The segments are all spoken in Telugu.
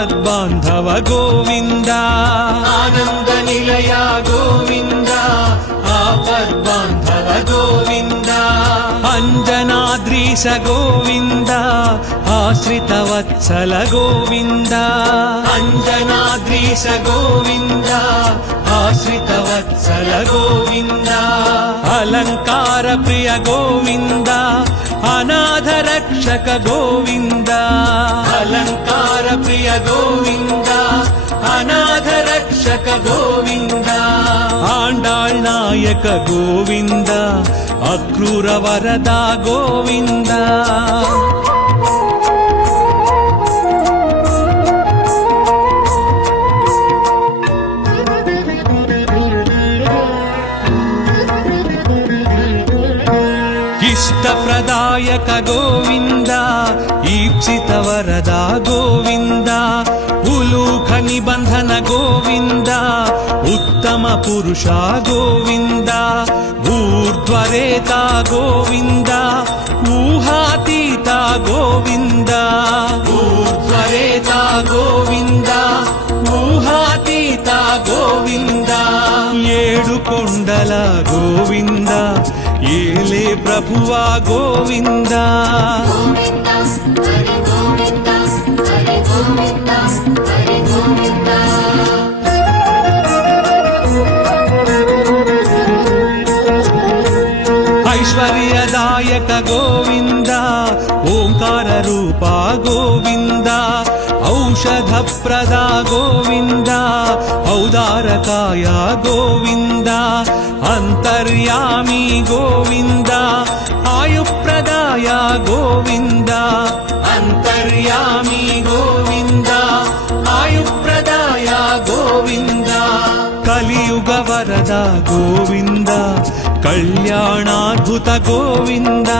ఆపద్బాంధవ గోవింద ఆనంద నిలయ గోవింద ఆపద్బాంధవ గోవింద అంజనాద్రీశ గోవింద ఆశ్రిత వత్సల గోవింద అంజనాద్రీశ గోవింద ఆశ్రిత వత్సల గోవింద అలంకార ప్రియ గోవింద అనాథ రక్షక గోవింద అలంకార ప్రియ గోవింద అనాథ రక్షక గోవింద ఆండాళ్ నాయక గోవింద అక్రూర వరద గోవింద ఇష్టప్రదాయక గోవింద ఈప్సిత వరద గోవింద ఉలూఖ నిబంధన గోవింద ఉత్తమ పురుష గోవింద ఊర్ధ్వరేత గోవింద ఊహాతీత గోవింద ఊర్ధ్వరేత గోవింద ఊహాతీత గోవింద ఏడు కొండల గోవింద ఏలే ప్రభువా గోవింద ఐశ్వర్యదాయక గోవింద ఓంకార రూప గోవింద ఔషధ ప్రద గోవింద ఔదారకాయ గోవింద అంతర్యామి గోవింద ఆయుప్రదాయ గోవింద అంతర్యామి గోవింద ఆయుప్రదాయ గోవింద కలియుగ వరద గోవింద కళ్యాణాద్భుత గోవింద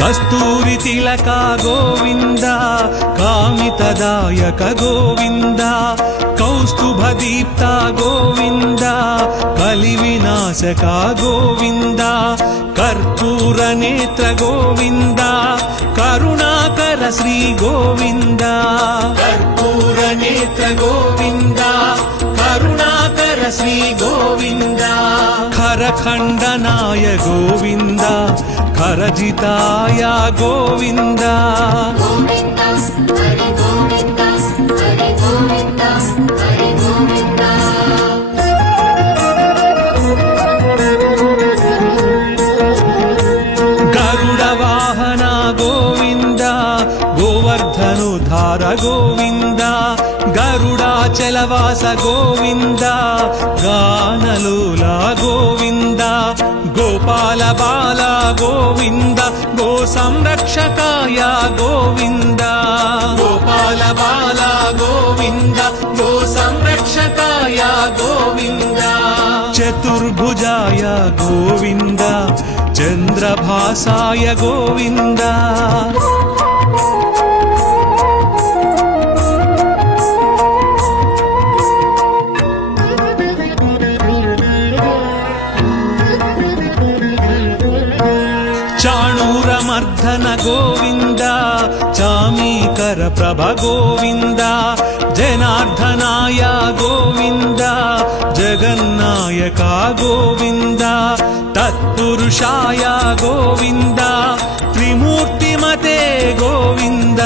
కస్తూరి తిలక గోవింద కామితదాయక గోవింద కౌస్తుభ దీప్త గోవింద కలి వినాశక గోవింద కర్పూర నేత్ర గోవింద కరుణాకర శ్రీ గోవింద కర్పూర నేత్ర గోవింద కరుణాకర శ్రీ గోవింద ఖరఖండనాయ గోవింద ఖరజితాయ గోవింద గరుడ వాహన గోవింద గోవర్ధనుధార గోవింద గరుడాచలవాస గోవింద గానలోల గోవింద గోపాల బాల గోవింద గో సంరక్షకాయ గోవింద గోపాల బాల గోవింద గో సంరక్షకాయ గోవింద చతుర్భుజాయ గోవింద చంద్రభాసాయ గోవింద చాణూరమర్ధన గోవింద చామీకర ప్రభ గోవింద జనార్దనాయ గోవింద జగన్నాయక గోవింద తత్పురుషాయ గోవింద త్రిమూర్తిమతే గోవింద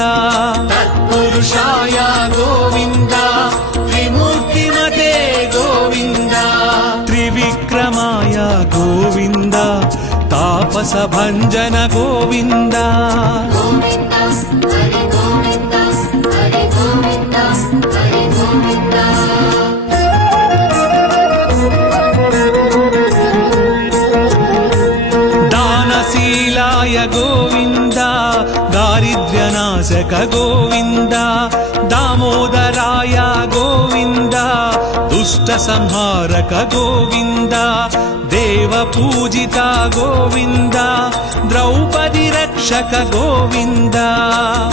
తత్పురుషాయ గోవింద త్రిమూర్తిమతే గోవింద త్రివిక్రమాయ గోవింద తాపస భంజన గోవింద దానశీలాయ గోవింద దారిద్ర్యనాశక గోవింద దామోదరాయ గోవింద దుష్ట సంహారక గోవింద దేవ పూజిత గోవింద ద్రౌపది రక్షక గోవింద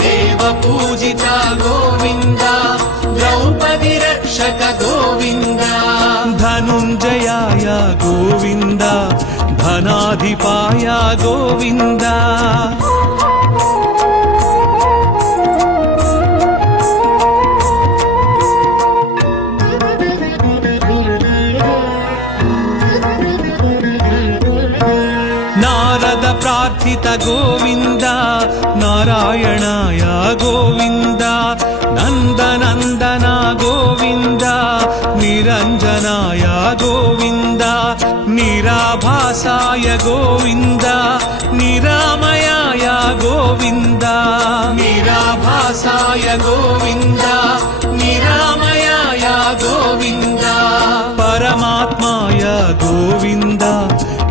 దేవ పూజిత గోవింద ద్రౌపది రక్షక గోవింద గోవింద నారద ప్రార్థిత గోవింద నారాయణాయ గోవింద నందనందన గోవింద నిరంజనాయ గోవింద నిరాభాసాయ గోవింద నిరామయాయ గోవింద నిరాభాసాయ గోవింద నిరామయాయ గోవింద పరమాత్మాయ గోవింద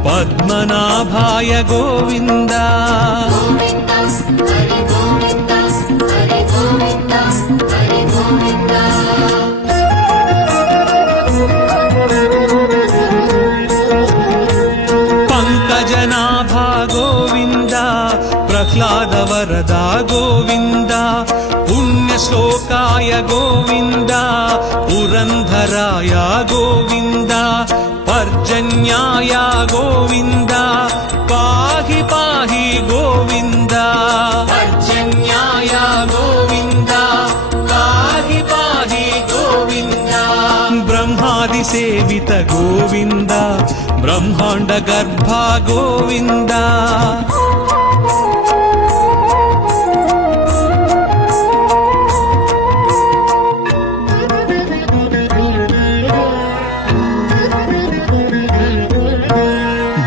పద్మనాభాయ గోవింద పంకజనాభా గోవింద ప్రహ్లాద వరద గోవింద పుణ్యశ్లోకాయ గోవింద పురంధరాయ గోవింద పర్జన్యాయ గోవింద పాహి పాహి గోవింద పర్జన్యాయ గోవింద పాహి పాహి గోవింద బ్రహ్మాది సేవిత గోవింద బ్రహ్మాండ గర్భ గోవింద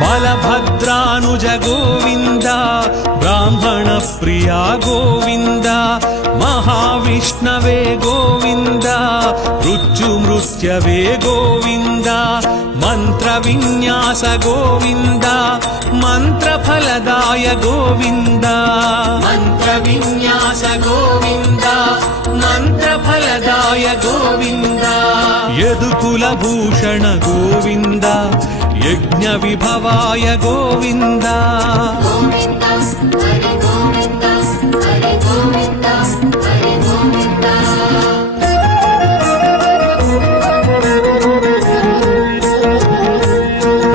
బలభద్రానుజ గోవింద బ్రాహ్మణ ప్రియా గోవింద మహావిష్ణవే గోవింద రుజుమృత్యవే గోవింద మంత్ర విన్యాస గోవింద మంత్రఫలదాయ గోవింద మంత్ర విన్యాస గోవింద మంత్రఫలదాయ గోవింద యదుకుల భూషణ గోవింద యజ్ఞ విభవాయ గోవింద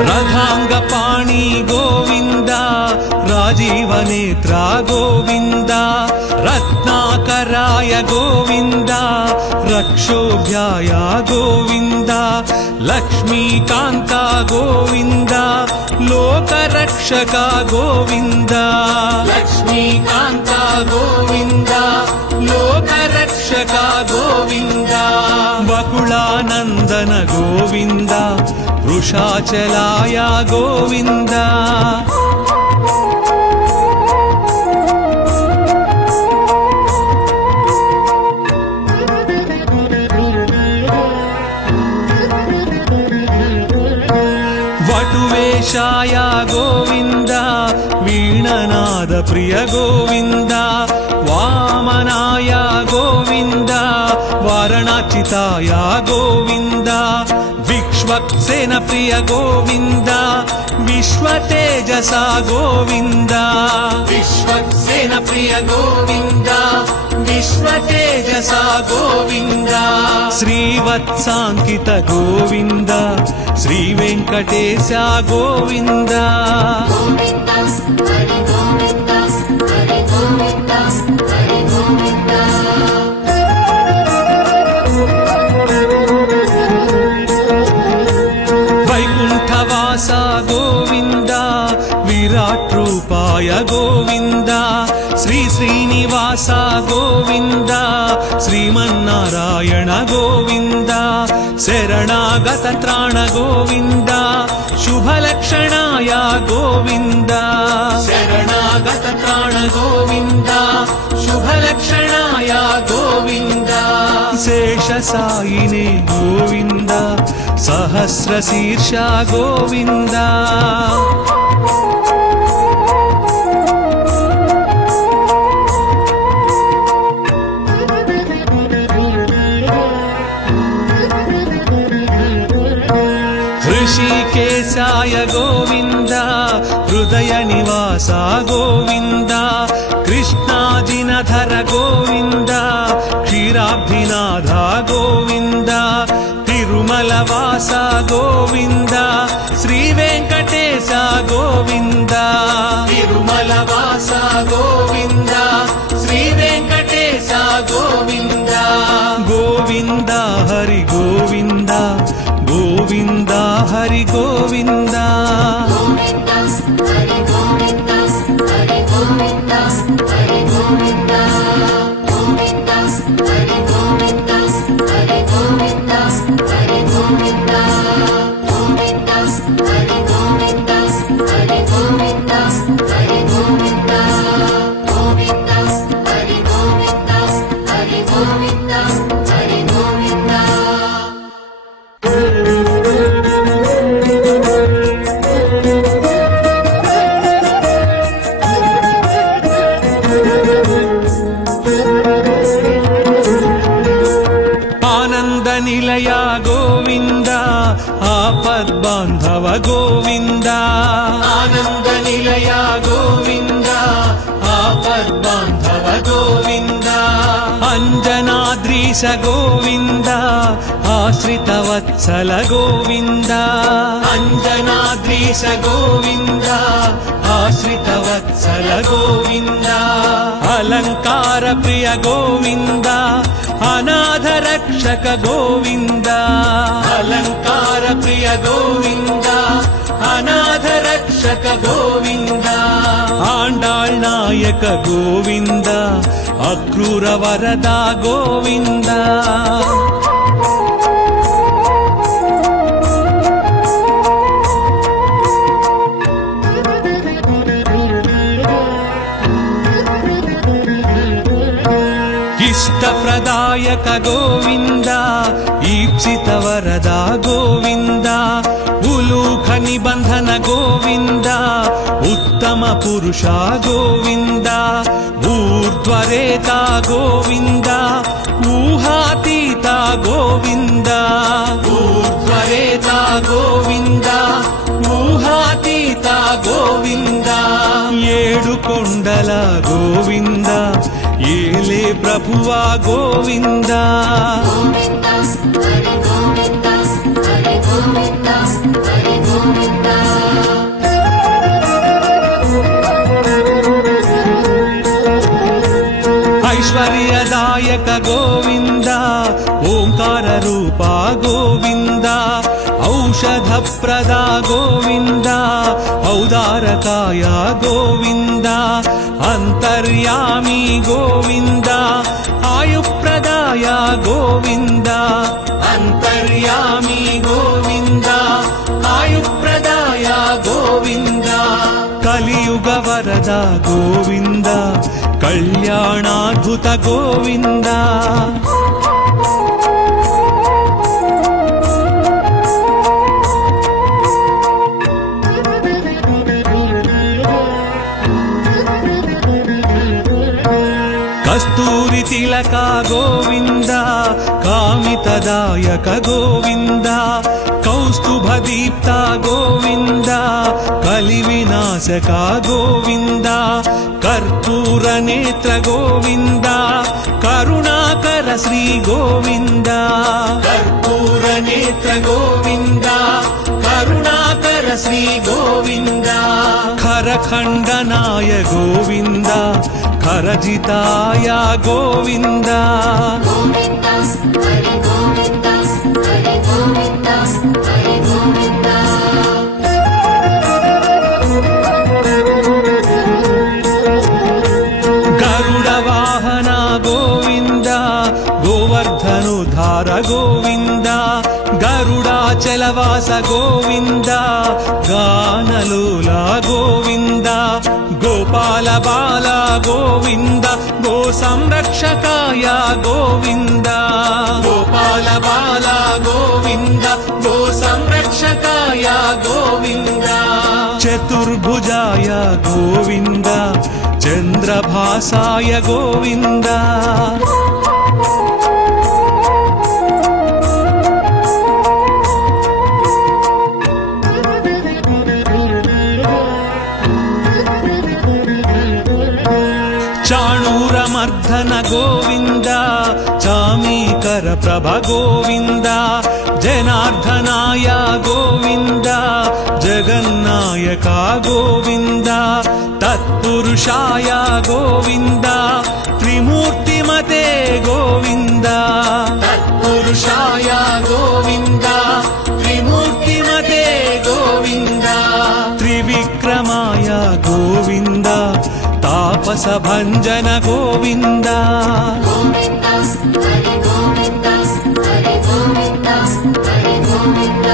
రథాంగ పాణి గోవింద రాజీవ నేత్ర గోవింద రత్నాకరాయ గోవింద రక్షోభ్యాయ గోవింద లక్ష్మీకాంత గోవింద లోకరక్షక గోవింద లక్ష్మీకాంత గోవింద లోకరక్షక గోవింద వకుళానందన గోవింద వృషాచలాయ గోవింద వటువేషాయ గోవింద వీణనాద ప్రియ గోవింద వామనాయ గోవింద వారణాచితాయ గోవింద విక్ష్వక్సేన ప్రియ గోవింద విశ్వతేజస గోవింద విశ్వక్సేన ప్రియ గోవింద విశ్వతేజస గోవింద శ్రీవత్సాంకిత గోవింద శ్రీ వెంకటేశ గోవింద వైకుంఠవాస గోవింద విరాట్ రూపాయ గోవింద శ్రీ శ్రీనివాస గోవింద శ్రీమన్నారాయణ గోవింద శరణాగత త్రాణ గోవింద శుభలక్షణాయ గోవింద శరణాగత త్రాణ గోవింద శుభలక్షణాయ గోవింద శేషసాయినే గోవింద సహస్రశీర్ష గోవింద ऋषिकेशाय गोविन्द हृदय निवास गोविन्द कृष्णाजिनधर गोविन्द क्षीराब्धिनाथ गोविन्द तिरुमलवास गोविन्द श्रीवेङ्कटेश गोविन्द తిరుమలవాస గోవింద శ్రీ వెంకటేశ గోవింద గోవింద హరి గోవింద గోవింద హరి గోవింద ఆనంద నిలయ గోవింద ఆపద్బాంధవ గోవింద ఆనంద నిలయ గోవింద ఆపద్బాంధవ గోవింద అంజనాద్రీశ గోవింద ఆశ్రిత వత్సల గోవింద అంజనాద్రీశ గోవింద ఆశ్రిత వత్సల గోవింద అలంకార ప్రియ గోవింద అనాథ రక్షక గోవింద అలంకార ప్రియ గోవింద అనాథ రక్షక గోవింద ఆండాళ్ నాయక గోవింద అక్రూర వరద గోవింద ఇష్టప్రదాయక గోవింద ఈప్సిత వరద గోవింద ఉలూఖ నిబంధన గోవింద ఉత్తమ పురుష గోవింద ఊర్ధ్వరేత గోవింద ఊహాతీత గోవింద ఊర్ధ్వరేత గోవింద ఊహాతీత గోవింద ఏడు కొండల గోవింద ఏలే ప్రభువా గోవింద ఐశ్వర్యదాయక గోవింద ఓంకార రూప గోవింద ఔషధ ప్రద గోవింద ఔదారకాయ గోవింద అంతర్యామి గోవింద ఆయుప్రదాయ గోవింద అంతర్యామి గోవింద ఆయుప్రదాయ గోవింద కలియుగ వరద గోవింద కళ్యాణాద్భుత గోవింద కస్తూరి తిలక గోవింద కామితదాయక గోవింద కౌస్తుభ దీప్త గోవింద కలి వినాశక గోవింద కర్పూర నేత్ర గోవింద కరుణాకర శ్రీ గోవింద కర్పూర నేత్ర గోవింద కరుణాకర శ్రీ గోవింద ఖరఖండనాయ గోవింద ఖరజితాయ గోవింద గరుడ వాహన గోవింద గోవర్ధనుధార గోవింద గరుడాచలవాస గోవింద గానలోల గోవింద గోపాల బాల గోవింద గో సంరక్షకాయ గోవింద గోపాల బాల గోవింద గో సంరక్షకాయ గోవింద చతుర్భుజాయ గోవింద చంద్రభాసాయ గోవింద చాణూరమర్ధన గోవింద చామీకర ప్రభ గోవింద జనార్దనాయ గోవింద జగన్నాయక గోవింద తత్పురుషాయ గోవింద త్రిమూర్తిమతే గోవింద తత్పురుషాయ గోవింద త్రిమూర్తిమతే గోవింద త్రివిక్రమాయ గోవింద తాపస భంజన గోవింద గోవింద హరి గోవింద హరి గోవింద హరి గోవింద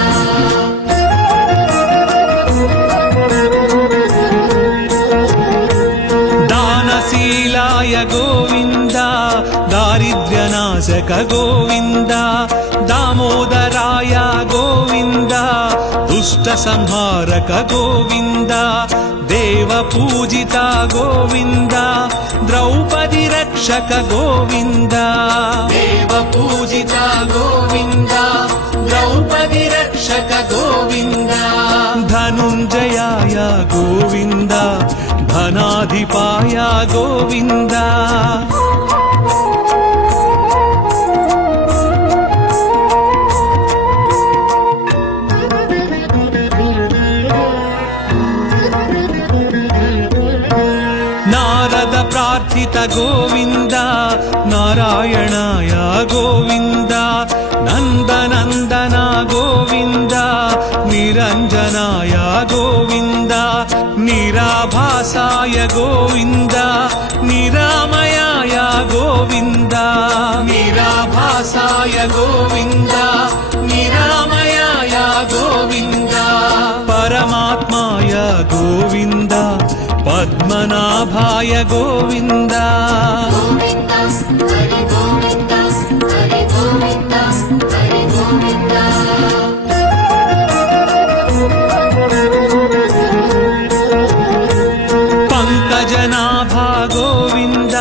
దానశీలాయ గోవింద దారిద్ర్యనాశక గోవింద దామోదరాయ గోవింద దుష్ట సంహారక గోవింద దేవ పూజిత గోవింద ద్రౌపది రక్షక గోవింద దేవ పూజిత గోవింద ద్రౌపది రక్షక గోవింద ధనుంజయాయ గోవింద ధనాధిపాయ గోవింద నారద ప్రార్థిత గోవింద నారాయణాయ గోవింద నందనందన గోవింద నిరంజనాయ గోవింద నిరాభాసాయ గోవింద నిరామయాయ గోవింద నిరాభాసాయ గోవింద నిరామయాయ గోవింద పరమాత్మాయ గోవింద పద్మనాభాయ గోవింద గోవింద హరి గోవింద హరి గోవింద హరి గోవింద పంకజనాభా గోవింద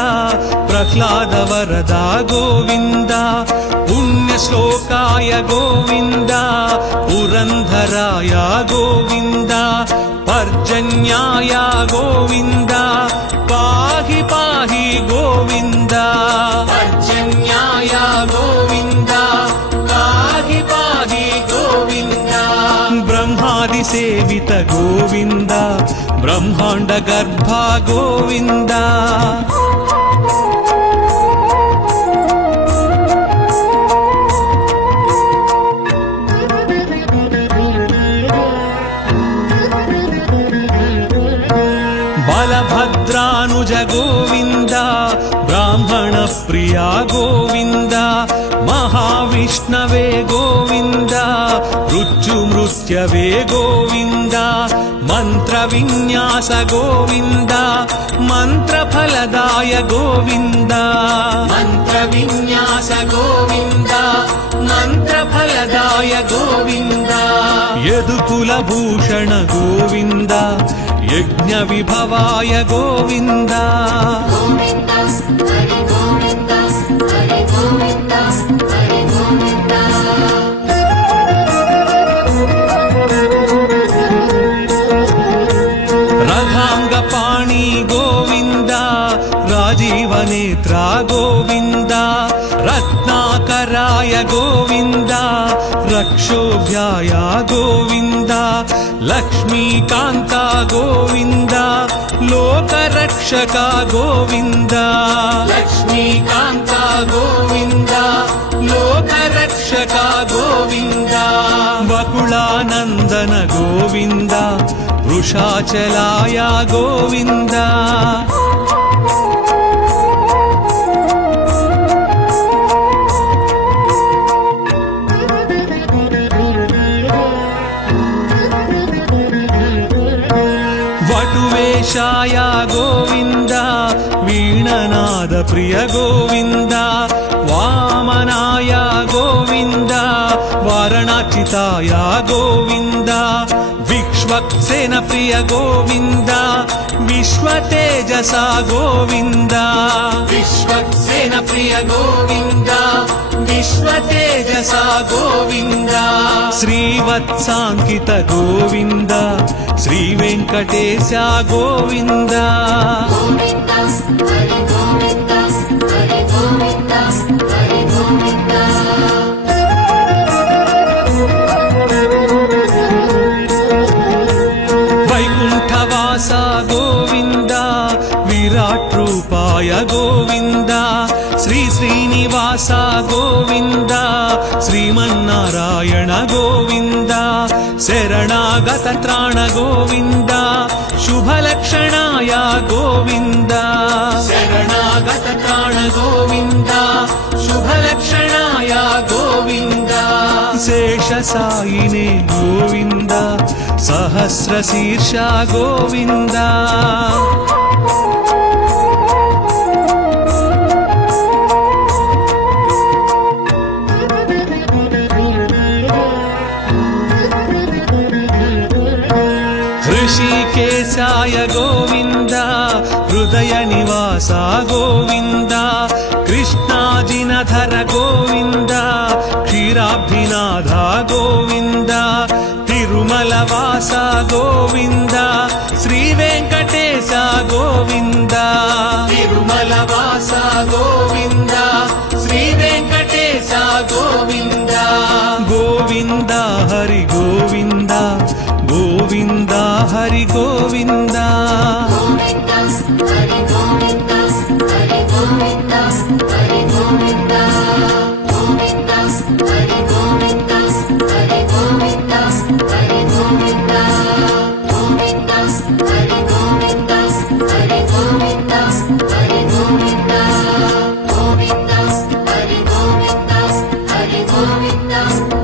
ప్రహ్లాద వరదా గోవింద పుణ్యశ్లోకాయ గోవింద పురంధరాయ గోవింద పర్జన్యాయ గోవింద పాహి పాహి గోవింద పర్జన్యాయ గోవింద పాహి పాహి గోవింద బ్రహ్మాది సేవిత గోవింద బ్రహ్మాండ గర్భ గోవింద బలభద్రానుజ గోవింద బ్రాహ్మణ ప్రియా గోవింద మహావిష్ణవే గోవింద మృత్యుమృత్యవే గోవింద మంత్ర విన్యాస గోవింద మంత్రఫలదాయ గోవింద మంత్ర విన్యాస గోవింద మంత్రఫలదాయ గోవింద యదుకుల భూషణ గోవింద యజ్ఞ విభవాయ గోవింద గోవింద హరి గోవింద హరి గోవింద హరి గోవింద రథాంగపాణి గోవింద రాజీవనేత్ర గోవింద రత్నాకరాయ గోవింద రక్షోభ్యాయ గోవింద లక్ష్మీకాంత గోవింద లోకరక్షక గోవింద లక్ష్మీకాంత గోవింద లోకరక్షక గోవింద వకుళానందన గోవింద వృషాచలాయ గోవింద వటువేషాయ గోవింద వీణనాద ప్రియ గోవింద వామనాయ గోవింద వారణాచితాయ గోవింద విక్ష్వక్సేన ప్రియ గోవింద విశ్వతేజస గోవింద విశ్వక్సేన ప్రియ గోవింద విశ్వతేజస గోవింద శ్రీవత్సాంకిత గోవింద శ్రీ వెంకటేశ గోవింద గోవింద హరి గోవింద హరి గోవింద హరి గోవింద శ్రీమన్నారాయణ గోవింద శరణాగత త్రాణ గోవింద శుభలక్షణాయ గోవింద శరణాగత త్రాణ గోవింద శుభలక్షణాయ గోవింద శేషసాయినే గోవింద సహస్రశీర్ష గోవింద ऋषिकेशाय गोविन्द हृदय निवास Govind कृष्णाजिनधर Govind क्षीराब्धिनाथ Govind तिरुमलवास Govind Sri Venkatesh Govind తిరుమలవాస Govinda Shri Venkatesha Govinda Govind Hari Govind Govind Hari Govind Govinda, Hari Govinda, Hari Govinda, Hari Govinda. Govinda, Hari Govinda, Hari Govinda, Hari Govinda. Govinda, Hari Govinda, Hari Govinda, Hari Govinda. Govinda, Hari Govinda, Hari Govinda.